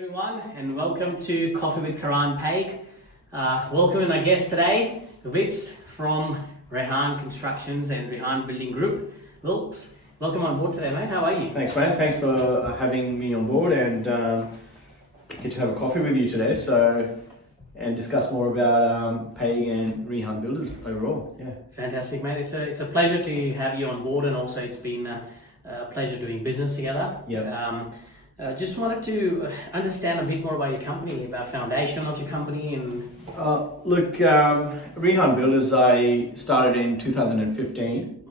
Everyone, and welcome to Coffee with Karan Paig. Welcoming our guest today, Vips from Rehaan Constructions and Rehaan Building Group. Vips, welcome on board today, mate. How are you? Thanks, man. Thanks for having me on board and get to have a coffee with you today. And discuss more about Paig and Rehaan Builders overall. Yeah. Fantastic, mate. It's a pleasure to have you on board, and also it's been a pleasure doing business together. Yeah. Just wanted to understand a bit more about your company, about foundation of your company, and Rehaan Builders, I started in 2015.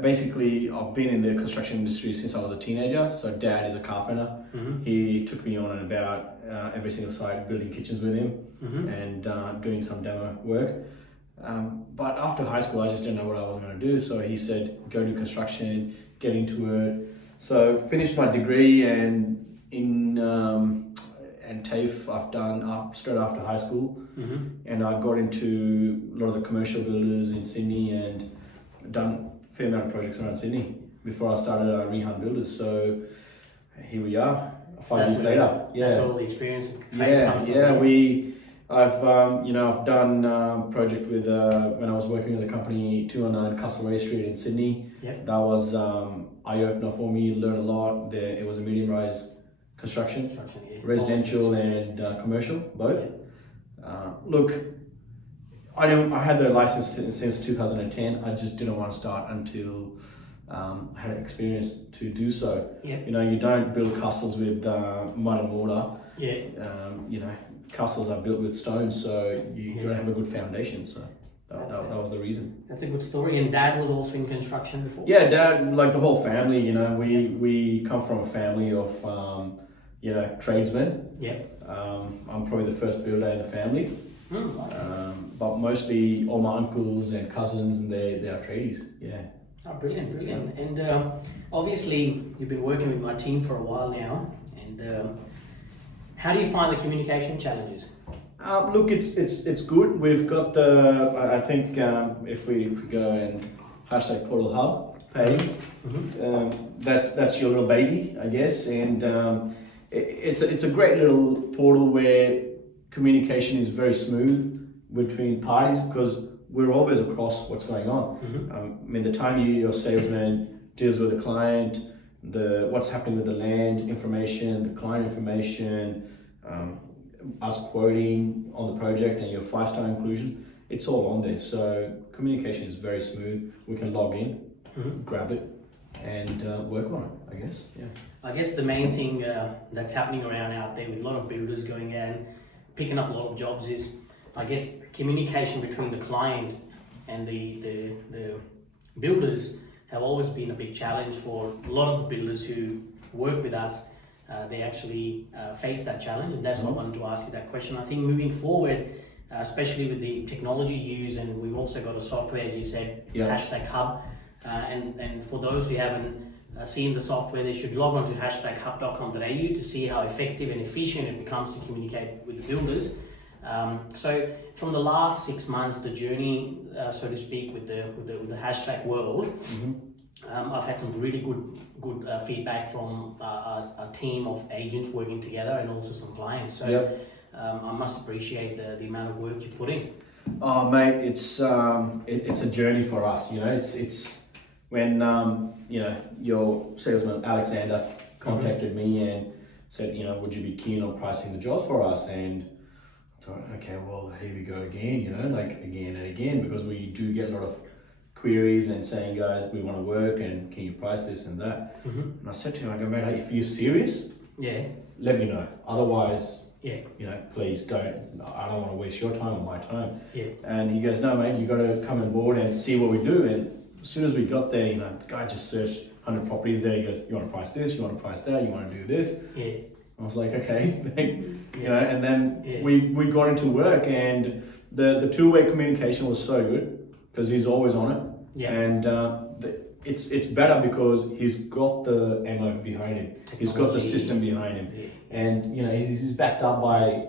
Basically, I've been in the construction industry since I was a teenager. So Dad is a carpenter. He took me on and about every single site, building kitchens with him and doing some demo work. But after high school, I just didn't know what I was going to do. So he said, go do construction, get into it. So finished my degree, and in TAFE I've done straight after high school. And I got into a lot of the commercial builders in Sydney and done a fair amount of projects around Sydney before I started Rehaan Builders. So here we are, 5 years later. Yeah, that's all the experience. I've done a project with when I was working with a company 209 Castlereagh Street in Sydney. Yep. That was eye-opener for me. Learned a lot there. It was a medium-rise construction, residential and commercial, both. I had the license since 2010. I just didn't want to start until I had experience to do so. Yep. You don't build castles with mud and water. Yeah. Castles are built with stone, so you gotta have a good foundation. So that was the reason. That's a good story. And Dad was also in construction before? Yeah, Dad, like the whole family, we come from a family of, tradesmen. Yeah. I'm probably the first builder in the family. But mostly all my uncles and cousins, and they are tradies. Yeah. Oh, brilliant. And obviously you've been working with my team for a while now, and how do you find the communication challenges? It's good. We've got I think if we go and hashtag Portal Hub Paig, that's your little baby, I guess, and it's a great little portal where communication is very smooth between parties because we're always across what's going on. The time your salesman deals with the client, what's happening with the land information, the client information, us quoting on the project and your 5-star inclusion, it's all on there. So communication is very smooth. We can log in, grab it, and work on it, I guess. Yeah. I guess the main thing that's happening around out there with a lot of builders going in, picking up a lot of jobs is, I guess, communication between the client and the builders have always been a big challenge for a lot of the builders who work with us. They actually face that challenge, and that's why I wanted to ask you that question. I think moving forward, especially with the technology used, and we've also got a software, as you said, hashtag Hub, and for those who haven't seen the software, they should log on to hub.com.au to see how effective and efficient it becomes to communicate with the builders. So from the last 6 months, the journey, so to speak, with the hashtag world, I've had some really good feedback from a team of agents working together, and also some clients. So I must appreciate the amount of work you put in. Oh, mate, it's a journey for us. It's when your salesman Alexander contacted me and said, would you be keen on pricing the jobs for us? And I thought, okay, well, here we go again. Like again and again, because we do get a lot of queries and saying, guys, we want to work, and can you price this and that? And I said to him, I go, mate, if you're serious, let me know. Otherwise, please don't. I don't want to waste your time or my time. And he goes, no, mate, you got to come on board and see what we do. And as soon as we got there, the guy just searched 100 properties there. He goes, you want to price this? You want to price that? You want to do this? I was like, okay, and then we got into work, and the two-way communication was so good because he's always on it, and it's better because he's got the MO behind him, he's got the system behind him, and he's backed up by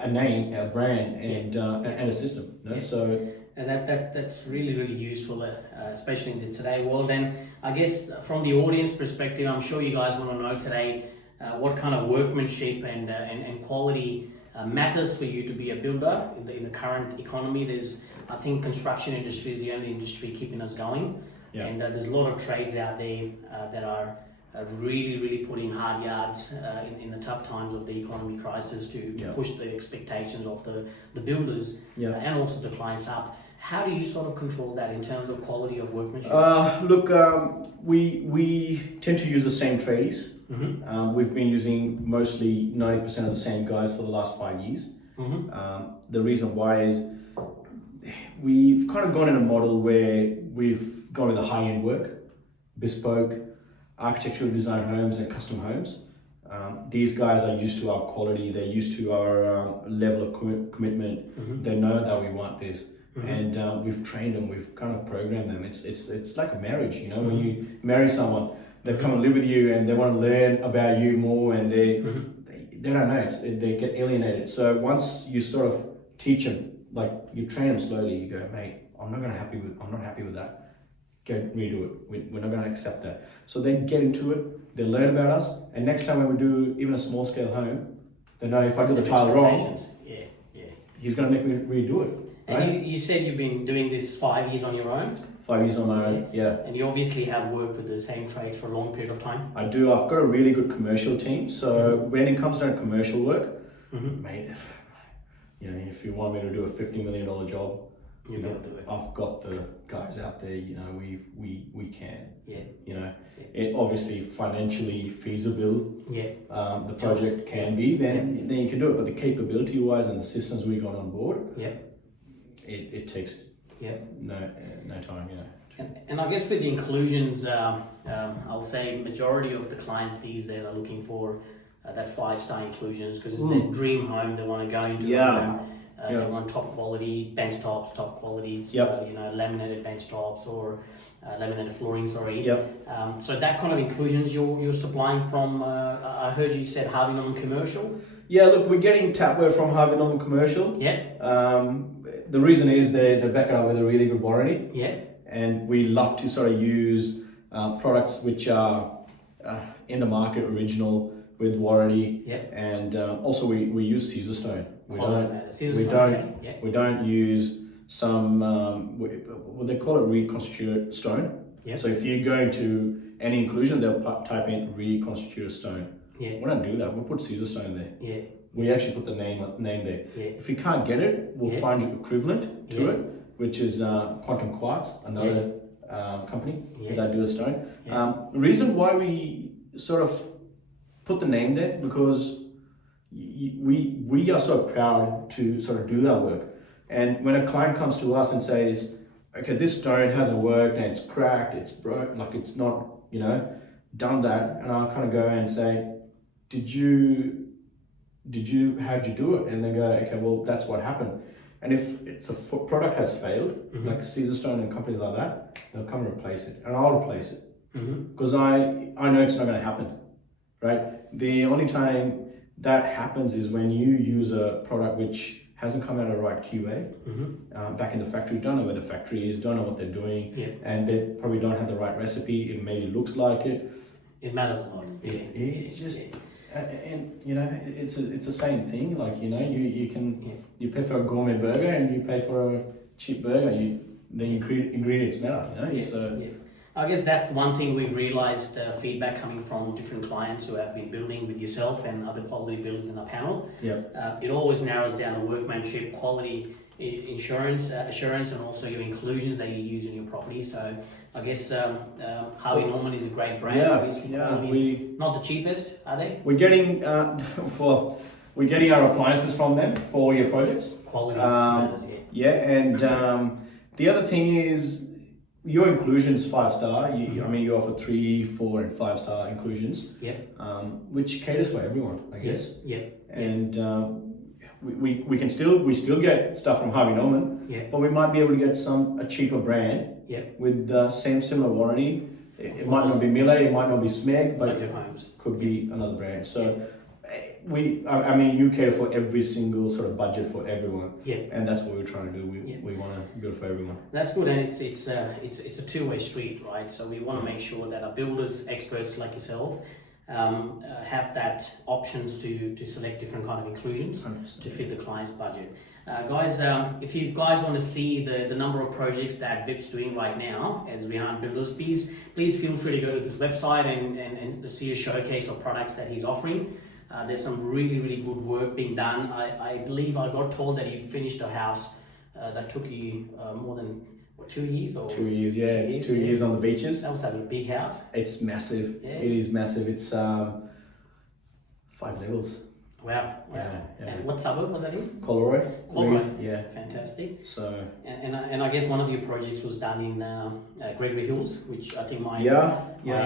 a name, a brand, and a system. So And that's really useful, especially in this today world. And I guess from the audience perspective, I'm sure you guys want to know today what kind of workmanship and quality matters for you to be a builder in the current economy. I think construction industry is the only industry keeping us going. Yeah. And there's a lot of trades out there that are really putting hard yards in the tough times of the economy crisis to push the expectations of the builders and also the clients up. How do you sort of control that in terms of quality of workmanship? Look, we tend to use the same tradies. Mm-hmm. We've been using mostly 90% of the same guys for the last 5 years. Mm-hmm. The reason why is we've kind of gone in a model where we've gone with the high-end work, bespoke, architectural design homes and custom homes. These guys are used to our quality, they're used to our level of commitment. Mm-hmm. They know that we want this. Mm-hmm. And we've trained them, we've kind of programmed them. It's like a marriage, you know. Mm-hmm. When you marry someone, they come and live with you and they want to learn about you more, and they don't know, they get alienated. So once you sort of teach them, like you train them slowly, you go, mate, I'm not happy with that. Go redo it. We're not going to accept that. So they get into it, they learn about us, and next time when we do even a small scale home, they know if I do the tile wrong, he's going to make me redo it. Right? And you said you've been doing this 5 years on your own? 5 years on my own, yeah. And you obviously have worked with the same trades for a long period of time? I do. I've got a really good commercial team. So when it comes down to commercial work, mate, you know, if you want me to do a $50 million job, you'll be able to do it. I've got the guys out there, you know, we can. Yeah. You know, it obviously financially feasible. Yeah. The project can be, then you can do it. But the capability wise and the systems we got on board, it takes no time, you know. And I guess with the inclusions, I'll say majority of the clients these days are looking for that 5-star inclusions because it's their dream home they want to go into. They want top quality bench tops, top qualities, you know, laminated bench tops or laminated flooring, sorry. So that kind of inclusions you're supplying from, I heard you said Harvey Norman Commercial? Yeah, look, we're getting tapware from Harvey Norman Commercial. The reason is they back it up with a really good warranty. And we love to sort of use products which are in the market, original, with warranty. And also we use Caesarstone. We don't use some what they call it, reconstituted stone. So if you go into any inclusion, they'll type in reconstituted stone. We don't do that. We put Caesarstone there. We actually put the name there. If you can't get it, we'll find an equivalent to it, which is Quantum Quartz, another company that do the stone. The reason why we sort of put the name there, because we are so proud to sort of do that work. And when a client comes to us and says, okay, this stone hasn't worked and it's cracked, it's broke, like it's not, you know, done that, and I'll kind of go and say, how'd you do it? And they go, okay, well, that's what happened. And if the product has failed, like Caesarstone and companies like that, they'll come and replace it, and I'll replace it because I know it's not going to happen, right? The only time that happens is when you use a product which hasn't come out of the right QA back in the factory, don't know where the factory is, don't know what they're doing, and they probably don't have the right recipe. It maybe looks like it. It matters a lot. It's just. And you know, it's the same thing. Like, you know, you pay for a gourmet burger and you pay for a cheap burger. The ingredients matter. You know. I guess that's one thing we've realised. Feedback coming from different clients who have been building with yourself and other quality builders in the panel. It always narrows down to workmanship, quality, assurance, and also your inclusions that you use in your property. So I guess Harvey Norman is a great brand. Obviously, not the cheapest, are they? We're getting we're getting our appliances from them for all your projects. Quality matters, and the other thing is your inclusions 5-star. I mean, you offer 3, 4, and 5-star inclusions. Which caters for everyone, I guess. And we still get stuff from Harvey Norman, but we might be able to get a cheaper brand with the similar warranty. It might not be Miele, it might not be Smeg, but it could be another brand. So I mean, you cater for every single sort of budget for everyone. Yeah. And that's what we're trying to do. We want to build for everyone. That's good, and it's a two-way street, right? So we want to make sure that our builders, experts like yourself, have that options to select different kind of inclusions 100%. to fit the client's budget. Guys, if you guys want to see the number of projects that VIP's doing right now as Rehaan Builders, please feel free to go to this website and see a showcase of products that he's offering. There's some really good work being done. I believe I got told that you finished a house that took you more than 2 years or 2 years, yeah. It's 2 years on the beaches. That was a big house. It's massive. Yeah. It is massive. It's 5 levels. Wow. Yeah. And what suburb was that in? Colorado. Yeah. Fantastic. So. And I guess one of your projects was done in Gregory Hills, which I think my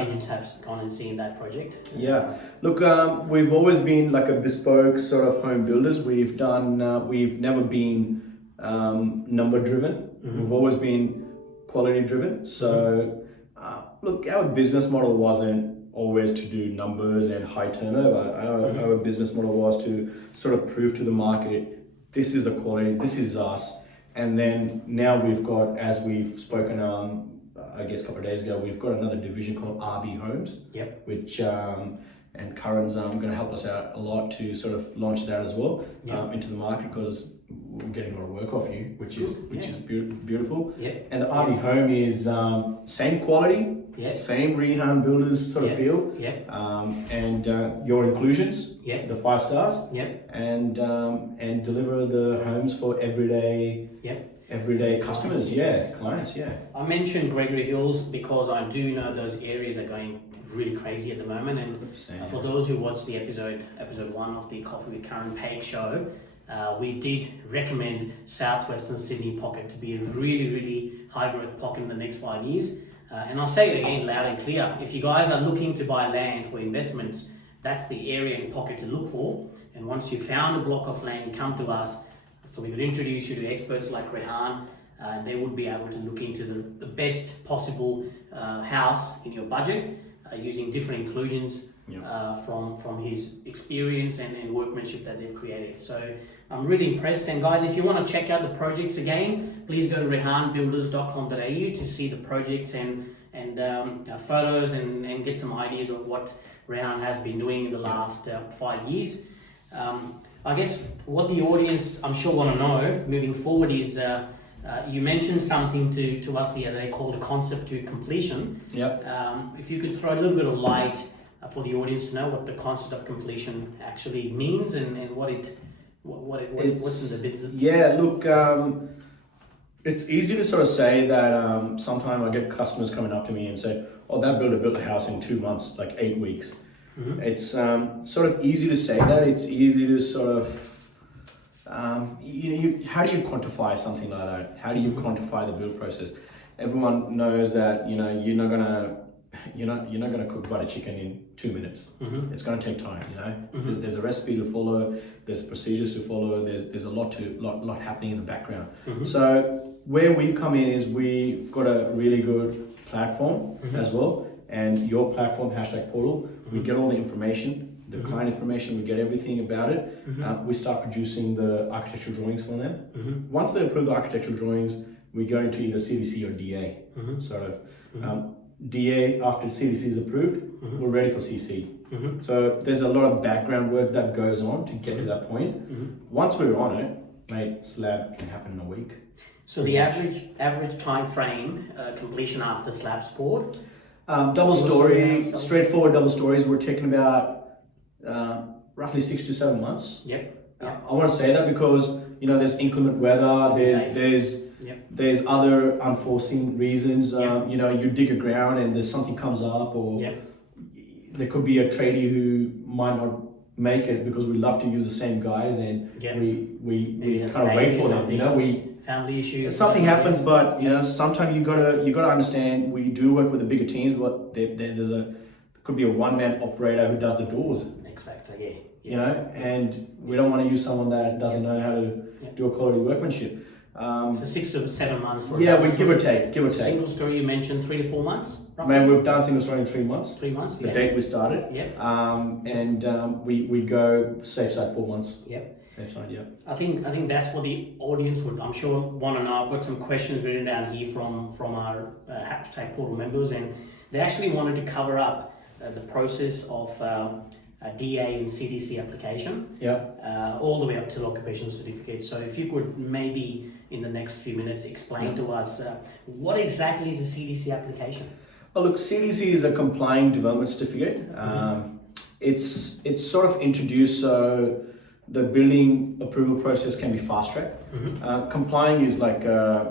agents have gone and seen that project. Yeah. Look, we've always been like a bespoke sort of home builders. We've done. We've never been number driven. We've always been quality driven. So, look, our business model wasn't always to do numbers and high turnover. Our business model was to sort of prove to the market, this is the quality, this is us. And then now we've got, as we've spoken on, I guess a couple of days ago, we've got another division called RB Homes. Yep. Which, and Karan's going to help us out a lot to sort of launch that as well into the market, because we're getting a lot of work off you, which is beautiful. Yeah. And the RB Home is same quality, same Rehaan Builders sort of feel, and your inclusions, the 5 stars, and deliver the homes for everyday customers, clients. I mentioned Gregory Hills because I do know those areas are going really crazy at the moment, and for those who watched the episode 1 of the Coffee with Karan Paig show, we did recommend Southwestern Sydney pocket to be a really high growth pocket in the next 5 years. And I'll say it again loud and clear. If you guys are looking to buy land for investments, that's the area and pocket to look for. And once you've found a block of land, you come to us, so we could introduce you to experts like Rehaan. They would be able to look into the best possible house in your budget using different inclusions from his experience and workmanship that they've created. So I'm really impressed. And guys, if you want to check out the projects again, please go to rehaanbuilders.com.au to see the projects and photos and get some ideas of what Rehaan has been doing in the last 5 years. I guess what the audience, I'm sure, want to know moving forward is you mentioned something to us the other day called a concept to completion. If you could throw a little bit of light for the audience to know what the concept of completion actually means and what's in the business. Yeah, look, it's easy to sort of say that sometimes I get customers coming up to me and say, oh, that builder built a house in 2 months, like 8 weeks. It's sort of easy to say that. It's easy to sort of, how do you quantify something like that? How do you quantify the build process? Everyone knows that, you're not gonna cook butter chicken in 2 minutes. It's gonna take time, There's a recipe to follow, there's procedures to follow, there's a lot happening in the background. So where we come in is we've got a really good platform as well, and your platform, #portal, we get all the information, the client information, we get everything about it. We start producing the architectural drawings for them. Once they approve the architectural drawings, we go into either CDC or DA, sort of. DA, after CDC is approved, we're ready for CC. So there's a lot of background work that goes on to get to that point. Once we're on it, mate, slab can happen in a week. So the average time frame completion after slab's poured? Double story, straightforward double stories, we're taking about roughly 6 to 7 months. I want to say that because there's inclement weather, there's other unforeseen reasons. You dig a ground and there's something comes up, or there could be a tradie who might not make it because we love to use the same guys, and we kind of wait for them. Family issues. Something happens, but sometimes you gotta understand. We do work with the bigger teams, but there could be a one-man operator who does the doors. X factor, and we don't want to use someone that doesn't know how to do a quality workmanship. So 6 to 7 months for Yeah, we give or take. Single story, you mentioned 3 to 4 months. Roughly? Man, we've done single story in 3 months. 3 months. The Yeah. date we started. Yep. We go safe side 4 months. Yep. Safe side, yeah. I think that's what the audience would, I'm sure, want to know. I've got some questions written down here from our hashtag portal members, and they actually wanted to cover up the process of a DA and CDC application, all the way up to the occupational certificate. So if you could maybe in the next few minutes explain to us what exactly is a CDC application? Well, look, CDC is a complying development certificate. It's sort of introduced so the building approval process can be fast tracked. Complying is like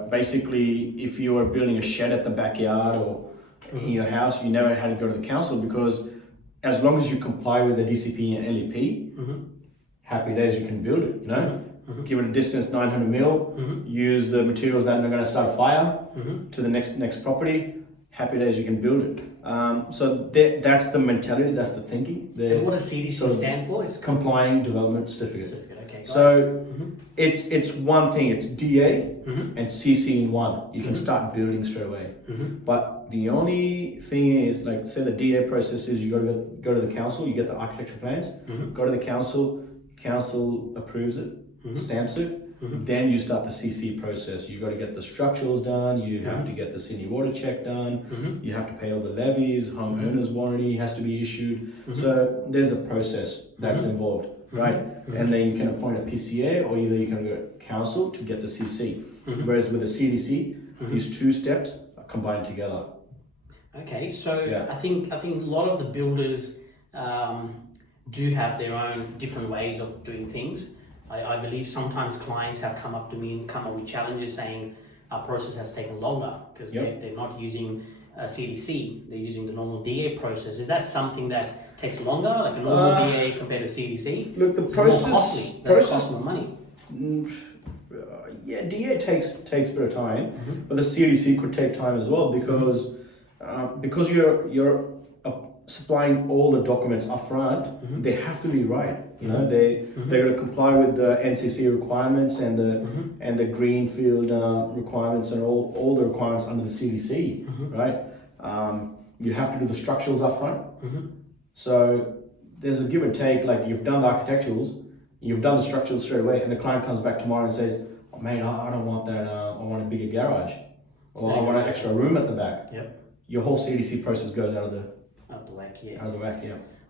basically if you are building a shed at the backyard or in your house, you never had to go to the council, because as long as you comply with the DCP and LEP, happy days, you can build it, you know? Give it a distance 900 mil, use the materials that are going to start a fire to the next property, happy days, you can build it. So that's the mentality, that's the thinking. And what does CDC stand for? It's Complying Development Certificate. Okay, so it's one thing, it's DA and CC in one. You can start building straight away. But the only thing is, like say the DA process is you go to the council, you get the architecture plans, go to the council approves it, stamps it, then you start the CC process. You got to get the structurals done, you have to get the city water check done, you have to pay all the levies, homeowner's warranty has to be issued. So there's a process that's involved, right? And then you can appoint a PCA, or either you can go to council to get the CC. Whereas with the CDC, these two steps are combined together. Okay, so I think a lot of the builders do have their own different ways of doing things. I believe sometimes clients have come up to me and come up with challenges saying our process has taken longer because they're not using CDC, they're using the normal DA process. Is that something that takes longer, like a normal DA compared to CDC? Look, the process more costly. Does it cost more money? Yeah, DA takes a bit of time, but the CDC could take time as well, because you're supplying all the documents up front, they have to be right. You know, they're going to comply with the NCC requirements and the greenfield requirements and all the requirements under the CDC, right? You have to do the structurals up front. So there's a give and take. Like you've done the architecturals, you've done the structurals straight away, and the client comes back tomorrow and says, "Oh, mate, I don't want that. I want a bigger garage, or I want an extra room at the back." Your whole CDC process goes out of the whack.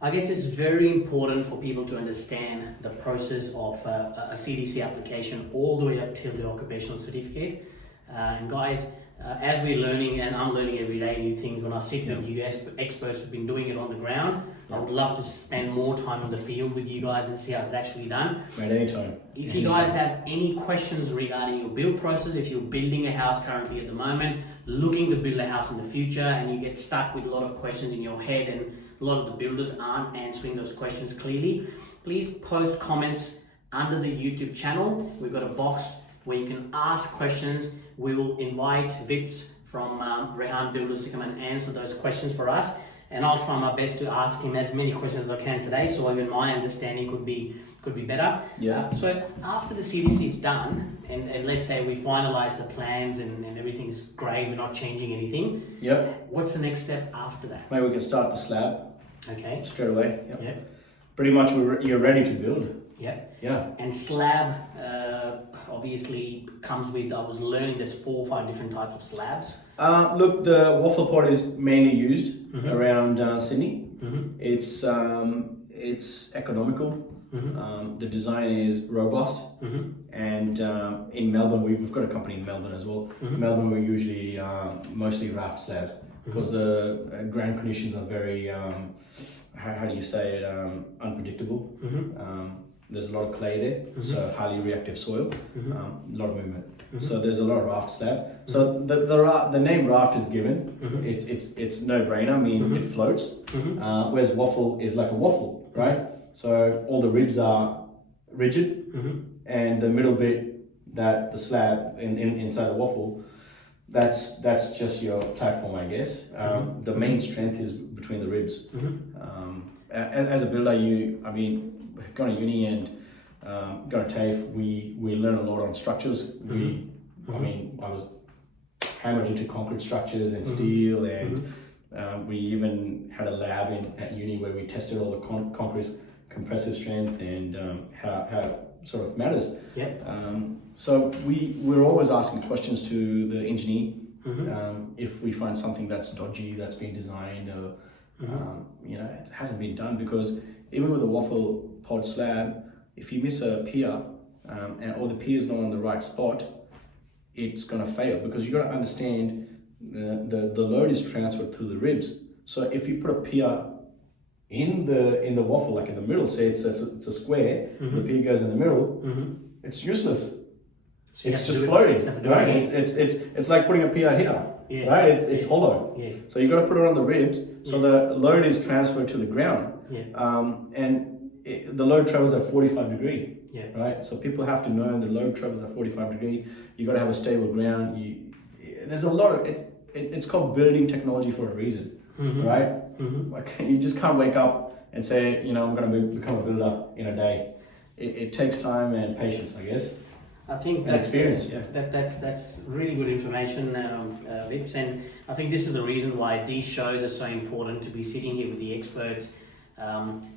I guess it's very important for people to understand the process of a CDC application all the way up till the occupational certificate. And guys, as we're learning, and I'm learning every day new things, when I sit with you experts who've been doing it on the ground, I would love to spend more time in the field with you guys and see how it's actually done. Right, anytime. If you guys have any questions regarding your build process, if you're building a house currently at the moment, looking to build a house in the future, and you get stuck with a lot of questions in your head and a lot of the builders aren't answering those questions clearly, please post comments under the YouTube channel. We've got a box where you can ask questions. We will invite Vips from Rehaan Builders to come and answer those questions for us. And I'll try my best to ask him as many questions as I can today, so even my understanding could be better. So after the CDC is done, and let's say we finalize the plans and everything's great, we're not changing anything. What's the next step after that? Maybe we can start the slab. Okay. Straight away. Pretty much you're ready to build. And slab obviously comes with, I was learning there's 4 or 5 different types of slabs. Look, the waffle pod is mainly used around Sydney. It's economical. The design is robust, and in Melbourne we've got a company in Melbourne as well. Melbourne we usually mostly raft slabs because the ground conditions are very how do you say it, unpredictable. There's a lot of clay there, so highly reactive soil, a lot of movement. So there's a lot of raft slab. So the name raft is given. It's no brainer. I mean it floats. Whereas waffle is like a waffle, right? So all the ribs are rigid, and the middle bit, that the slab inside the waffle, that's just your platform, I guess. The main strength is between the ribs. As a builder, going to uni and going to TAFE, we learn a lot on structures. We I mean, I was hammered into concrete structures and steel, and we even had a lab at uni where we tested all the concrete compressive strength and how it sort of matters. Yep. So we're always asking questions to the engineer if we find something that's dodgy, that's been designed, or you know, it hasn't been done. Because even with a waffle pod slab, if you miss a pier or the pier's not on the right spot, it's going to fail, because you got to understand the load is transferred through the ribs. So if you put a pier in the waffle, like in the middle, say it's a square, the pier goes in the middle, it's useless. So it's just floating, right? It's like putting a pier here, right? It's hollow. Yeah. So you got to put it on the ribs, so the load is transferred to the ground. And the load travels at 45 degree. Right. So people have to know the load travels at 45 degree. You got to have a stable ground. There's a lot of it's called building technology for a reason, right? Like, you just can't wake up and say, you know, I'm going to become a builder in a day. It takes time and patience, I guess. I think that's experience. That's really good information, Vips, and I think this is the reason why these shows are so important, to be sitting here with the experts.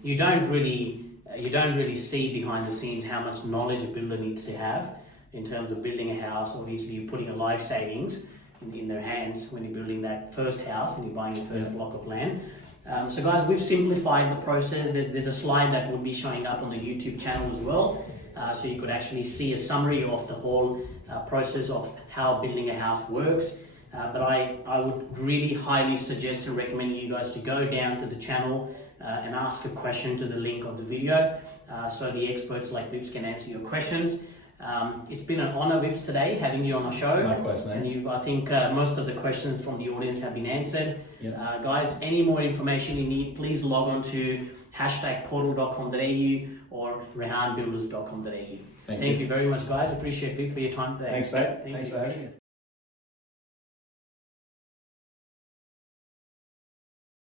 You don't really see behind the scenes how much knowledge a builder needs to have in terms of building a house. Obviously, you're putting a life savings in their hands when you're building that first house and you're buying your first block of land. So guys, we've simplified the process. There's a slide that would be showing up on the YouTube channel as well. So you could actually see a summary of the whole process of how building a house works. But I would really highly suggest and recommend you guys to go down to the channel and ask a question to the link of the video, so the experts like Vips can answer your questions. It's been an honor, Vips, today having you on our show. Likewise, mate. And I think most of the questions from the audience have been answered. Guys, any more information you need, please log on to #portal.com.au or rehaanbuilders.com.au. Thank you very much, guys. Appreciate it for your time today. Thanks, mate. Thanks for having me.